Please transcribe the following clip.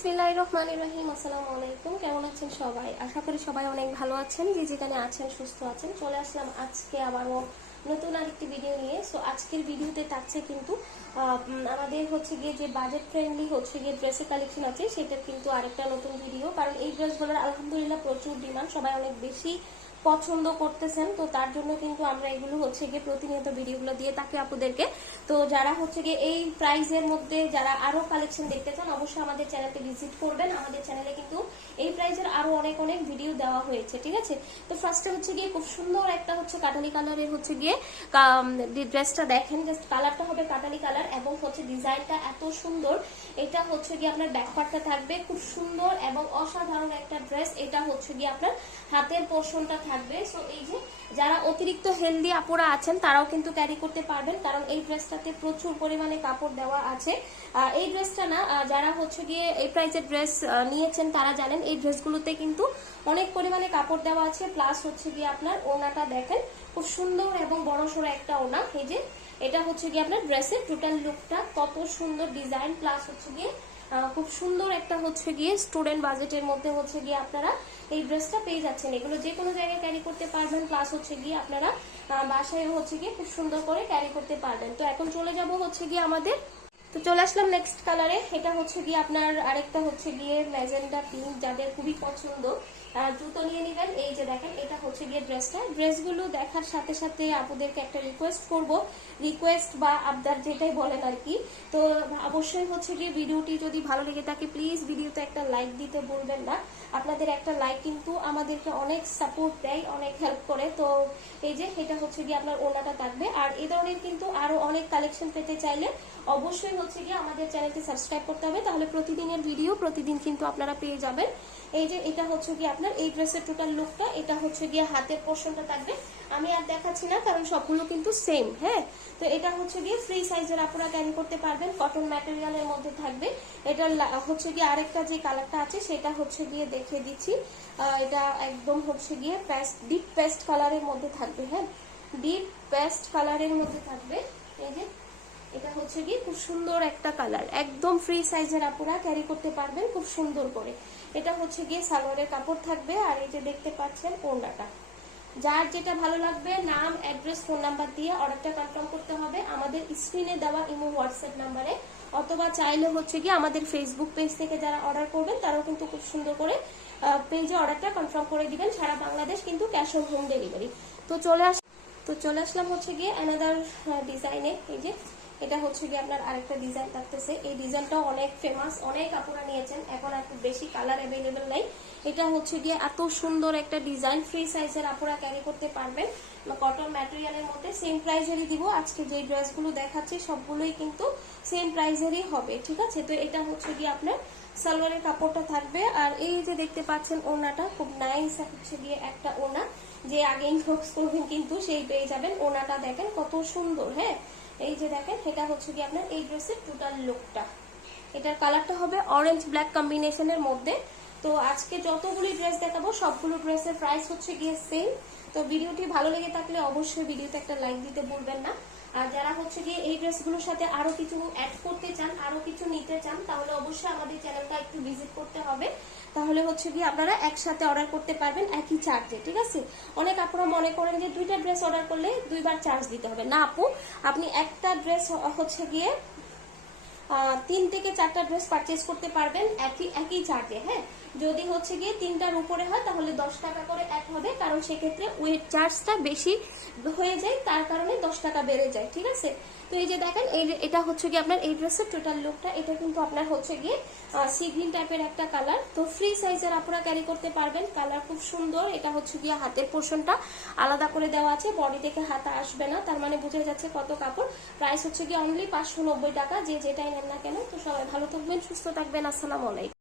বিসমিল্লাহ রহমান রহিম আসসালামু আলাইকুম। কেমন আছেন সবাই? আশা করি সবাই অনেক ভালো আছেন, যে যেখানে আছেন সুস্থ আছেন। চলে আসলাম আজকে আবারও নতুন আরেকটি ভিডিও নিয়ে। সো আজকের ভিডিওতে থাকছে কিন্তু আমাদের হচ্ছে গিয়ে যে বাজেট ফ্রেন্ডলি হচ্ছে গিয়ে ড্রেসের কালেকশন আছে সেটা কিন্তু আরেকটা নতুন ভিডিও কারণ এই ড্রেসগুলোর আলহামদুলিল্লাহ প্রচুর ডিমান্ড সবাই অনেক বেশি পছন্দ করতেছেন, তো তার জন্য কিন্তু আমরা এগুলো হচ্ছে গিয়ে প্রতিনিয়ত ভিডিওগুলো দিয়ে থাকি আপুদেরকে। তো যারা হচ্ছে গিয়ে এই প্রাইজের মধ্যে যারা আরও কালেকশন দেখতে চান, অবশ্যই আমাদের চ্যানেলকে ভিজিট করবেন। আমাদের চ্যানেলে কিন্তু এই প্রাইজের আরও অনেক অনেক ভিডিও দেওয়া হয়েছে, ঠিক আছে? তো ফার্স্টে হচ্ছে গিয়ে খুব সুন্দর একটা হচ্ছে কাটালি কালারের হচ্ছে গিয়ে ড্রেসটা দেখেন জাস্ট কালারটা হবে কাটালি কালার এবং হচ্ছে ডিজাইনটা এত সুন্দর। এটা হচ্ছে গিয়ে আপনার ব্যাকপার্টটা থাকবে খুব সুন্দর এবং অসাধারণ একটা ড্রেস এটা হচ্ছে গিয়ে আপনার হাতের পোর্শনটা থাকবে। সো এই যে যারা অতিরিক্ত হেলদি আপুরা আছেন, তারাও কিন্তু ক্যারি করতে পারবেন। কারণ এই ড্রেসটাতে প্রচুর পরিমাণে কাপড় দেওয়া আছে। এই ড্রেসটা না যারা হচ্ছে গিয়ে এই প্রাইসের ড্রেস নিয়েছেন, তারা জানেন, এই ড্রেসগুলোতে কিন্তু অনেক পরিমাণে কাপড় দেওয়া আছে। প্লাস হচ্ছে গিয়ে আপনার ওনাটা দেখেন, খুব সুন্দর এবং বড় সড়ো একটা ওনা। এই যে, এটা হচ্ছে গিয়ে আপনার ড্রেসের টোটাল লুকটা কত সুন্দর ডিজাইন প্লাস হচ্ছে গিয়ে খুব সুন্দর একটা হচ্ছে গিয়ে স্টুডেন্ট বাজেটের মধ্যে হচ্ছে গিয়ে আপনারা এই ড্রেসটা পেয়ে যাচ্ছেন। এগুলো যে কোনো জায়গায় ক্যারি করতে পারবেন প্লাস হচ্ছে গিয়ে আপনারা বাসায় হচ্ছে গিয়ে খুব সুন্দর করে ক্যারি করতে পারবেন। তো এখন চলে যাব হচ্ছে গিয়ে আমাদের, তো চলে আসলাম নেক্সট কালারে এটা হচ্ছে গিয়ে আপনার আরেকটা হচ্ছে গিয়ে ম্যাজেন্ডা পিঙ্ক যাদের খুবই পছন্দ। জুতো নিয়ে নেবেন। এই যে দেখেন, এটা হচ্ছে গিয়ে ড্রেসটা ড্রেসগুলো দেখার সাথে সাথে আপুদেরকে একটা রিকোয়েস্ট করব। রিকোয়েস্ট বা আবদার যেটাই বলেন আর কি। তো অবশ্যই হচ্ছে গিয়ে ভিডিওটি যদি ভালো লেগে থাকে প্লিজ ভিডিওতে একটা লাইক দিতে বলবেন না। আপনাদের একটা লাইক কিন্তু আমাদেরকে অনেক সাপোর্ট দেয়, অনেক হেল্প করে। তো এই যে, এটা হচ্ছে গিয়ে আপনার ওনাটা থাকবে। আর এই ধরনের কিন্তু আরও অনেক কালেকশন পেতে চাইলে অবশ্যই হচ্ছে গিয়ে আমাদের চ্যানেলটি সাবস্ক্রাইব করতে হবে। তাহলে প্রতিদিনের ভিডিও প্রতিদিন কিন্তু আপনারা পেয়ে যাবেন। এই যে, এটা হচ্ছে গিয়ে আপনার এই ড্রেসের টোটাল লুকটা এটা হচ্ছে গিয়ে হাতের পোর্শনটা থাকবে। আমি আর দেখাচ্ছি না, কারণ সবগুলো কিন্তু সেম হ্যাঁ? তো এটা হচ্ছে গিয়ে ফ্রি সাইজের আপনারা ক্যারি করতে পারবেন কটন ম্যাটেরিয়ালের মধ্যে থাকবে। এটা হচ্ছে গিয়ে আরেকটা যে কালারটা আছে, সেটা হচ্ছে গিয়ে দেখিয়ে দিচ্ছি। এটা একদম হচ্ছে গিয়ে পেস্ট ডিপ পেস্ট কালারের মধ্যে থাকবে হ্যাঁ? ডিপ পেস্ট কালারের মধ্যে থাকবে। এই যে, এটা হচ্ছে গিয়ে খুব সুন্দর একটা কালার একদম ফ্রি সাইজের আপুরা ক্যারি করতে পারবেন, খুব সুন্দর করে। এটা হচ্ছে গিয়ে সালোয়ারের কাপড় থাকবে আর এই যে দেখতে পাচ্ছেন ওড়নাটা। যার যেটা ভালো লাগবে, নাম অ্যাড্রেস ফোন নাম্বার দিয়ে অর্ডারটা কনফার্ম করতে হবে আমাদের স্ক্রিনে দেওয়া ইমো হোয়াটসঅ্যাপ নাম্বারে অথবা চাইলে হচ্ছে গিয়ে আমাদের ফেসবুক পেজ থেকে যারা অর্ডার করবেন, তারাও কিন্তু খুব সুন্দর করে পেজে অর্ডারটা কনফার্ম করে দিবেন। সারা বাংলাদেশ কিন্তু ক্যাশ অন হোম ডেলিভারি তো চলে আস তো চলে আসলাম হচ্ছে গিয়ে অ্যানাদার ডিজাইনে এই যে এটা হচ্ছে গিয়ে আপনার আরেকটা ডিজাইন থাকতেছে। এই ডিজাইনটাও অনেক ফেমাস অনেক কাপড়া নিয়েছেন। এখন একটু বেশি কালার অ্যাভেলেবেল নাই। এটা হচ্ছে গিয়ে এত সুন্দর একটা ডিজাইন ফ্রি সাইজের আপুরা ক্যারি করতে পারবেন। কটন ম্যাটেরিয়ালের মধ্যে সেম প্রাইজেরই দিব। আজকে যে ড্রেসগুলো দেখাচ্ছি, সবগুলোই কিন্তু সেম প্রাইজেরই হবে। ঠিক আছে? তো এটা হচ্ছে গিয়ে আপনার সালোয়ারের কাপড়টা থাকবে। আর এই যে দেখতে পাচ্ছেন ওনাটা খুব নাইস হচ্ছে গিয়ে একটা ওনা যে আগে ইনবক্স করবেন কিন্তু সেই পেয়ে যাবেন। ওনাটা দেখেন কত সুন্দর হ্যাঁ? এই যে দেখেন, এটা হচ্ছে কি আপনার এই ড্রেসের টোটাল লুকটা এটার কালারটা হবে অরেঞ্জ ব্ল্যাক কম্বিনেশনের মধ্যে। তো আজকে যতগুলি ড্রেস দেখাবো, সবগুলো ড্রেসের প্রাইস হচ্ছে গিয়ে সেম তো ভিডিওটি ভালো লেগে থাকলে অবশ্যই ভিডিওতে একটা লাইক দিতে ভুলবেন না। আর যারা হচ্ছে গিয়ে এই ড্রেসগুলোর সাথে আরও কিছু অ্যাড করতে চান আরও কিছু নিতে চান, তাহলে অবশ্যই আমাদের চ্যানেলটা একটু ভিজিট করতে হবে। তাহলে হচ্ছে গিয়ে আপনারা একসাথে অর্ডার করতে পারবেন একই চার্জে ঠিক আছে? অনেক আপনারা মনে করেন যে দুইটা ড্রেস অর্ডার করলে দুইবার চার্জ দিতে হবে। না আপু, আপনি একটা ড্রেস হচ্ছে গিয়ে তিন থেকে চারটা ড্রেস পারচেজ করতে পারবেন, একই একই চার্জে হ্যাঁ? যদি হচ্ছে গিয়ে তিনটার উপরে হয়, তাহলে দশ টাকা করে এক হবে, কারণ সেক্ষেত্রে ওয়েট চার্জটা বেশি হয়ে যায়, তার কারণে দশ টাকা বেড়ে যায়, ঠিক আছে? তো এই যে দেখেন, এই এটা হচ্ছে গিয়ে আপনার এই ড্রেসের টোটাল লুকটা এটা কিন্তু আপনার হচ্ছে গিয়ে সি গ্রিন টাইপের একটা কালার তো ফ্রি সাইজের আপনারা ক্যারি করতে পারবেন। কালার খুব সুন্দর। এটা হচ্ছে গিয়ে হাতের পোর্শনটা আলাদা করে দেওয়া আছে। বডি থেকে হাতা আসবে না। তার মানে বোঝা যাচ্ছে কত কাপড়। প্রাইস হচ্ছে গিয়ে অনলি পাঁচশো নব্বই টাকা। যে যেটাই নেন না কেন। তো সবাই ভালো থাকবেন, সুস্থ থাকবেন। আসসালামু আলাইকুম।